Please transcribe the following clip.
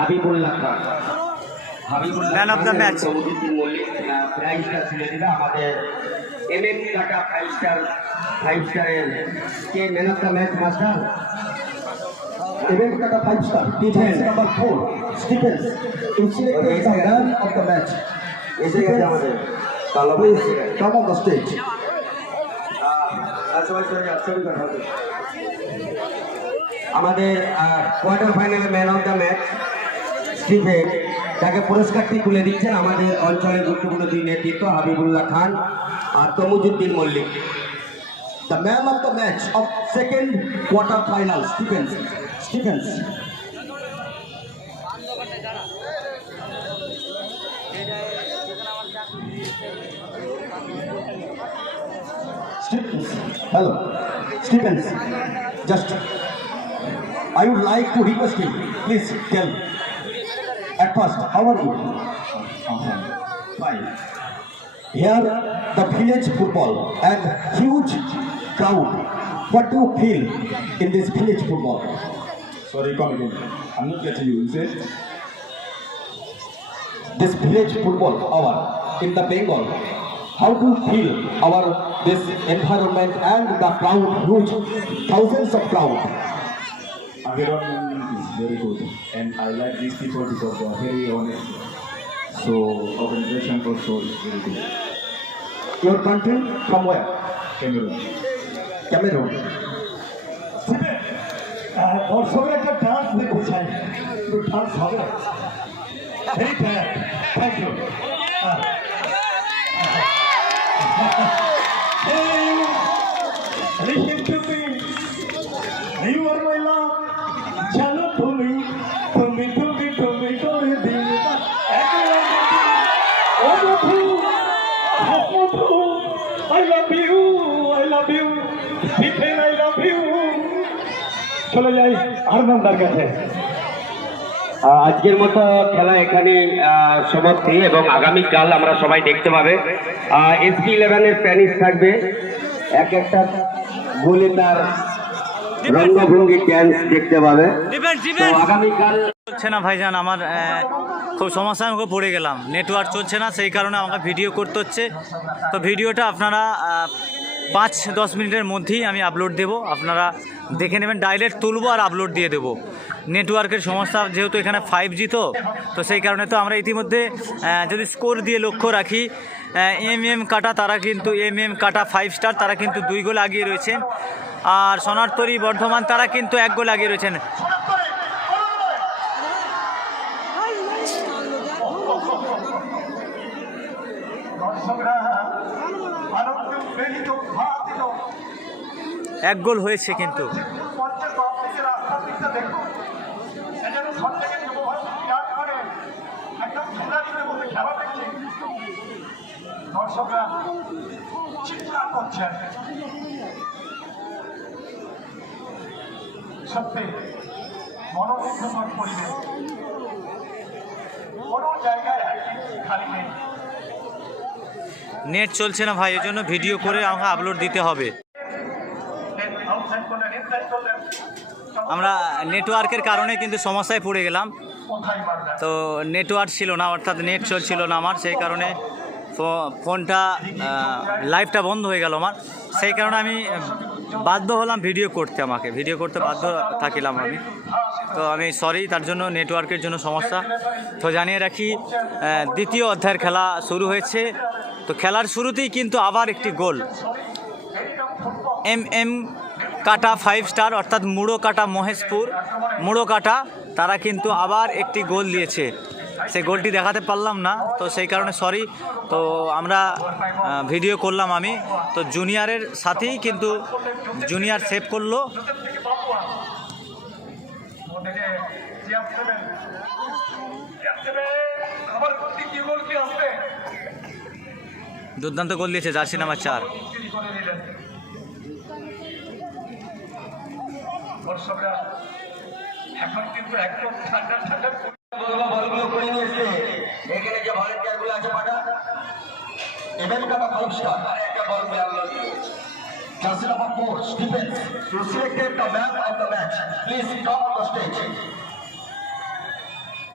Habibullah Khan. Man of the match. Tamujuddin Mallick প্রাইজটা তুলে দিবে আমাদের MM কাটা 5 স্টারের কে man of the match master. MM Kata 5 star. Defense number 4. Stephens. Is selected the man of the match. এসে গেছে আমাদের কালো Please come on the stage. আমাদের কোয়ার্টার ফাইনালে man of the match Stephen, তাকে পুরস্কারটি তুলে দিচ্ছেন আমাদের অঞ্চলের গুরুত্বপূর্ণ দুই নেতৃত্ব হাবিবুল্লাহ খান আর তমুজুদ্দিন Mallick. The man of the match of second quarter final. Stephens. Stephens. Stephens. Hello. Stephens. Just I would like to request you. Please tell. At first, how are you? Fine. Here, the village football and huge crowd. What do you feel in this village football? Sorry, come again. I'm not getting you. You say? This village football hour in the Bengal. How do you feel our this environment and the crowd, huge thousands of crowd? Environment is very good, and I like these people because they are very honest. So organization also is very good. Your country from where? Cameroon. Cameroon. দর্শকের একটা dance দেখতে চাই, একটু dance হবে। Very bad, thank you. Listen to me, you are my love. জানো তুমি তুমি তুমি তুমি করে দিলে ও বন্ধু, I love you, I love you, Stephen, I love you. চলে যাই আরমানদার কাছে। আজকের মতো খেলা এখানে সমাপ্তি এবং আগামীকাল আমরা সবাই দেখতে পাবে SP11 এর প্যানিস থাকবে, এক একটা গোলে তার রঙ্গভঙ্গি ড্যান্স দেখতে পাবে। তো আগামীকাল চলছে না ভাইজান, আমার খুব সমস্যায় আমাকে পড়ে গেলাম, নেটওয়ার্ক চলছে না, সেই কারণে আমাকে ভিডিও করতে হচ্ছে। তো ভিডিওটা আপনারা 5-10 মিনিটের মধ্যেই আমি আপলোড দেব, আপনারা দেখে নেবেন। ডাইরেক্ট তুলবো আর আপলোড দিয়ে দেবো। নেটওয়ার্কের সমস্যা, যেহেতু এখানে 5G তো সেই কারণে তো আমরা ইতিমধ্যে যদি স্কোর দিয়ে লক্ষ্য রাখি, MM কাটা তারা কিন্তু MM কাটা 5 স্টার তারা কিন্তু 2 গোল আগিয়ে রয়েছেন, আর সোনারতরী বর্ধমান তারা কিন্তু 1 গোল আগিয়ে রয়েছেন। এক গোল হয়েছে কিন্তু। দর্শকরা চিৎকার করছেন, সত্যি মনোমুগ্ধকর পরিবেশ, কোনো জায়গায় খালি নেই। নেট চলছে না ভাই, এর জন্য ভিডিও করে আমাকে আপলোড দিতে হবে। আমরা নেটওয়ার্কের কারণে কিন্তু সমস্যায় পড়ে গেলাম, তো নেটওয়ার্ক ছিল না, অর্থাৎ নেট চলছিল না আমার, সেই কারণে ফোনটা লাইভটা বন্ধ হয়ে গেল আমার, সেই কারণে আমি বাধ্য হলাম ভিডিও করতে, আমাকে ভিডিও করতে বাধ্য থাকিলাম আমি। তো আমি সরি তার জন্য, নেটওয়ার্কের জন্য সমস্যা। তো জানিয়ে রাখি, দ্বিতীয় অধ্যায়ের খেলা শুরু হয়েছে। তো খেলার শুরুতেই কিন্তু আবার একটি গোল, MM কাটা 5 স্টার অর্থাৎ মুড়ো কাটা মহেশপুর, মুড়ো কাটা তারা কিন্তু আবার একটি গোল দিয়েছে। সেই গোলটি দেখাতে পারলাম না, তো সেই কারণে সরি। তো আমরা ভিডিও করলাম আমি, তো জুনিয়রের সাথেই কিন্তু জুনিয়র সেভ করলো। দুর্দান্ত গোল দিয়েছে জার্সি নাম্বার 4। এখন কিন্তু একদম ঠান্ডা ঠান্ডা বলগুলো করে নিয়েছে, এখানে যে ভলেন্টিয়ার গুলো আছে পাঠা MM Kata 5 star. একটা বল ফেললো। Jersey number 4, Stephens. You selected the man of the match. Please come on the stage.